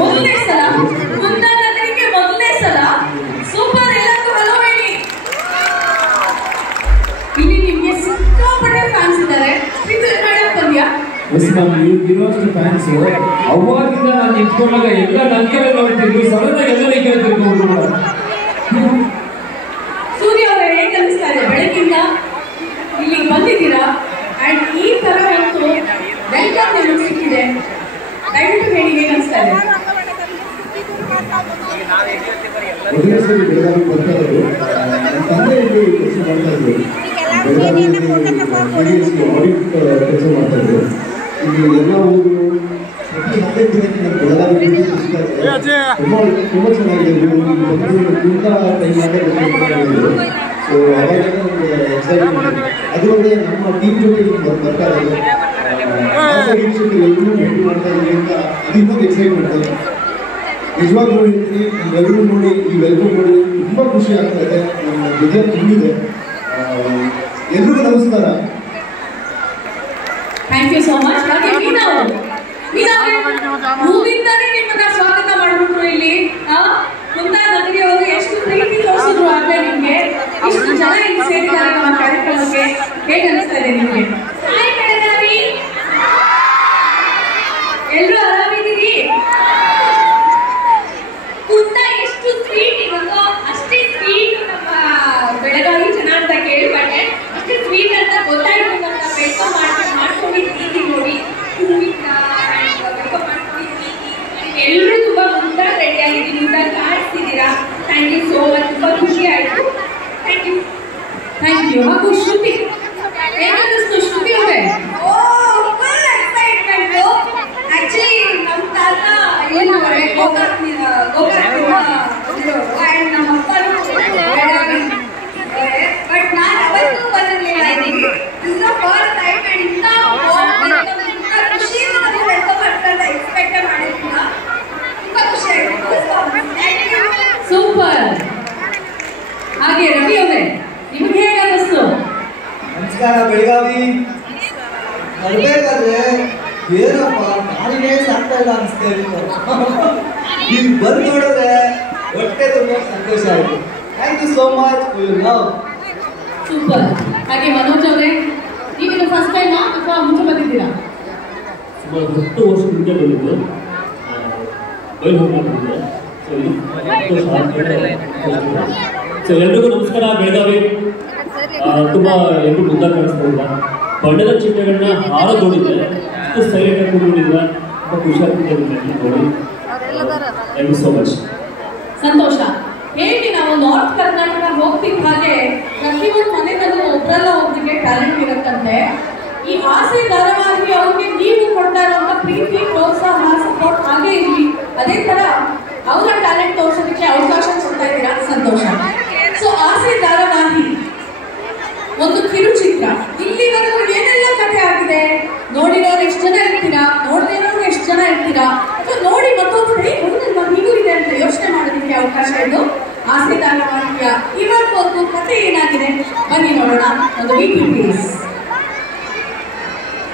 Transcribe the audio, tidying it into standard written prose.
ಮೊದಲನೇ ಸಲ ಮುಂದಾದವರಿಗೆ ಮೊದಲನೇ ಸಲ ಸೂಪರ್. ಎಲ್ಲರಿಗೂ ಹಲೋ ಹೇಳಿ. ಇಲ್ಲಿ ನಿಮ್ಗೆ ಸಿಕ್ಕಾಪಟ್ಟೆ ಫ್ಯಾನ್ಸ್ ಇದ್ದಾರೆ. ಮಾಡಕ್ ಬಂದ್ಯಾ? ಇರುವಷ್ಟು ಫ್ಯಾನ್ಸ್ ಅವಾಗಿಂದ ನಾನು ನಿಂತ್ಕೊಂಡಾಗ ಎಲ್ಲ ನನ್ನ ಕಡೆ ನೋಡ್ತಿದ್ರು. ಸಡನ್ ಎಲ್ಲ ಈ ಕಡೆ ತಿಳ್ಕೊಂಡು ಸೂರ್ಯ ಅವರ ಹೇಗೆ ಅನಿಸ್ತಾ ಇದೆ? ಬೆಳಗಿಂದ ಇಲ್ಲಿಗೆ ಬಂದಿದ್ದೀರಾ ಅಂಡ್ ಈ ತರ ಒಂದು ವೆಲ್ಕಮ್ ನಿಮಗೆ ಸಿಕ್ಕಿದೆ. ದಯವಿಟ್ಟು ಹೇಳಿ ಹೇಗೆ ಅನಿಸ್ತಾ ಇದೆ? ಮೊದಲನೇ ಸರಿ ಬೆಳಗಾವಿ ಬರ್ತಾ ಇದ್ರು. ನನ್ನ ತಂದೆ ಇಲ್ಲಿ ಕೆಲಸ ಮಾಡ್ತಾ ಇದ್ರು. ಆಡಿಟ್ ಕೆಲಸ ಮಾಡ್ತಾ ಇದ್ರು. ಇಲ್ಲಿ ಎಲ್ಲ ಊರು ಪ್ರತಿ 15 ದಿನಕ್ಕೆ ನಮ್ಮ ಬೆಳಗಾವಿ ತುಂಬ ಚೆನ್ನಾಗಿದೆ. ತುಂಬ ಟೈಮ್ ಆಗಿದ್ರು. ಸೊ ಅವಾಗ ನಮಗೆ ಎಕ್ಸೈಟ್ಮೆಂಟ್. ಅದು ಒಂದೇ ನಮ್ಮ ಟೀಮ್ ಜೊತೆ ಬರ್ತಾ ಇರೋದು ವೀಕ್ಷಕರು ಎಲ್ಲರೂ ಭೇಟಿ ಮಾಡ್ತಾ ಇದ್ದೀವಿ ಅಂತ ಅದು ಇನ್ನೊಂದು ಎಕ್ಸೈಟ್ಮೆಂಟ್. ನಿಜವಾಗ್ಲೂ ಹೇಳ್ತೀನಿ, ನೀವೆಲ್ಲರೂ ನೋಡಿ ಈ ವೆಲ್ಕಮ್ ನೋಡಿ ತುಂಬ ಖುಷಿ ಆಗ್ತಾ ಇದೆ. ನಮ್ಮ ಹೃದಯ ತುಂಬಿದೆ. ಎಲ್ರಿಗೂ ನಮಸ್ಕಾರ. Thank you so much. ಹಾಗೆ ಹೂವಿಂದಾನೇ ನಿಮ್ಮನ್ನ ಸ್ವಾಗತ ಮಾಡ್ಬಿಟ್ರು ಇಲ್ಲಿ. ಮುಂದಾ ನಮಗೆ ಅವರು ಎಷ್ಟು ಪ್ರೀತಿ ತೋರಿಸಿದ್ರು ಆಗ್ಲೇ ನಿಮ್ಗೆ. ಇಷ್ಟು ಜನ ಇಲ್ಲಿ ಸೇರಿದ್ದಾರೆ ನಮ್ಮ ಕಾರ್ಯಕ್ರಮಕ್ಕೆ. ಹೇಗೆ ಅನಿಸ್ತಾ ಇದೆ ನಿಮ್ಗೆ? ಹಾಯ್ ಬೆಳಗಾವಿ, ಎಲ್ರು ಆರಾಮಿದ್ದೀರಿ? ಕುಂದಾ ಎಷ್ಟು ಸ್ವೀಟ್ ಇರುತ್ತೋ ಅಷ್ಟೇ ಸ್ವೀಟ್ ನಮ್ಮ ಬೆಳಗಾವಿ ಜನ ಅಂತ ಕೇಳ್ಪಟ್ಟೆ. ಅಷ್ಟೇ ಸ್ವೀಟ್ ಅಂತ ಗೊತ್ತಾಯ್ತು. ನಮ್ಮ ವೆಲ್ಕಮ್ ಮಾಡ್ಕೊಂಡಿದ್ದೀವಿ ನೋಡಿ. ವೆಲ್ಕಮ್ ಮಾಡ್ಕೊಂಡಿದ್ದೀವಿ. ಎಲ್ಲರೂ ತುಂಬಾ ಮುಂದಾಗಿ ರೆಡಿ ಆಗಿದ್ದೀವಿ, ಮುಂದಾಗಿ ಕಾಣಿಸ್ತಿದ್ದೀರಾ. Thank you so much. ತುಂಬಾ ಖುಷಿ ಆಯ್ತು. Thank you. Thank you. ಹಾಗೂ ಶ್ರುತಿ, ಹೇಗನ್ನಿಸ್ತು ಶ್ರುತಿ ಅವರೇ? Full excitement. ಆಕ್ಚುಲಿ ನಮ್ಮ ತಾತ ಏನು ಗೋಕಾಕ್ ಅಂಡ್ ನಮ್ಮ ಅಪ್ಪನೂ ಬೆಳಗಾವಿ. ಬಟ್ ನಾನು ಅವತ್ತು ಬಂದಿರಲಿಲ್ಲ. This is the first time and ಇಂಥ ಖುಷಿಯಿಂದ ನನಗೆ ವೆಲ್ಕಮ್ ಮಾಡ್ತಾರೆ ಎಕ್ಸ್ಪೆಕ್ಟ್ ಮಾಡಿರಲಿಲ್ಲ. ತುಂಬಾ ಖುಷಿ ಆಯ್ತು. ಸೂಪರ್. ಹಾಗೆ ರವಿ ಅವರೇ, ನಿಮ್ಗೆ ಹೇಗೆ ಅನ್ನಿಸ್ತು? ನಮಸ್ಕಾರ ಬೆಳಗಾವಿ. ಬರ್ಬೇಕಾದ್ರೆ ಏನಪ್ಪ ನಾನೇ ಸಾಕ್ತಾ ಇಲ್ಲ ಅನಿಸ್ತಾ ಇತ್ತು. ನೀವು ಬಂದು ನೋಡಿದ್ರೆ ಹೊಟ್ಟೆ ತುಂಬ ಸಂತೋಷ ಆಯಿತು. Thank you so much for your love. Super. ಹಾಗೆ ಮನೋಜ್ ಅವರೇ, ನೀವು ಫಸ್ಟ್ ಟೈಮ್ ಅಥವಾ ಮುಂಚೆ ಬಂದಿದ್ದೀರಾ? ಸುಮಾರು 10 ವರ್ಷದಿಂದ ಬಂದಿದ್ದು ಬೈಲ್ ಹೋಗ್ಬಿಟ್ಟಿದ್ದೆ. ಸೊ ಎಲ್ರಿಗೂ ನಮಸ್ಕಾರ. ಬೆಳಗಾವಿ ತುಂಬ ಎಲ್ಲರೂ ಮುಂದೆ ಕಾಣಿಸ್ತಾ ಇಲ್ಲ. ಬಣ್ಣದ ಚಿತ್ರಗಳನ್ನ ಹಾರ ನೋಡಿದ್ದೆ. ಅಷ್ಟು ಸೈಲೆಂಟ್ ಆಗಿ ಕೂತ್ಕೊಂಡಿದ್ದೆ. ತುಂಬ ಖುಷಿ ಆಗ್ತಿದೆ ನೋಡಿ. Thank you so much. ಸಂತೋಷ. ಹೇಗೆ ನಾವು ನಾರ್ತ್ ಕರ್ನಾಟಕ ಹೋಗ್ತಿದ್ದ ಹಾಗೆ ಪ್ರತಿಯೊಂದು ಮನೆಯಲ್ಲೂ ಒಬ್ಬರಲ್ಲ ಒಬ್ಬರಿಗೆ ಟ್ಯಾಲೆಂಟ್ ಇರುತ್ತಂತೆ. ಈ ಆಸೆ ಧಾರಾವಾಹಿ ಅವ್ರಿಗೆ ನೀವು ಕೊಡ್ತಾ ಇರುವಂತ ಪ್ರೀತಿ, ಪ್ರೋತ್ಸಾಹ, ಸಪೋರ್ಟ್ ಹಾಗೆ ಇರಲಿ. ಅದೇ ತರ ಅವರ ಟ್ಯಾಲೆಂಟ್ ತೋರಿಸೋದಕ್ಕೆ ಅವಕಾಶ ಕೊಡ್ತಾ ಇದ್ದೀರಾ. ಸಂತೋಷ. ಸೊ ಆಸೆ ಧಾರಾವಾಹಿ ಒಂದು ಕಿರುಚಿತ್ರ. ಇಲ್ಲಿವರೆಗೂ ಏನೆಲ್ಲ ಕಥೆ ಆಗಿದೆ,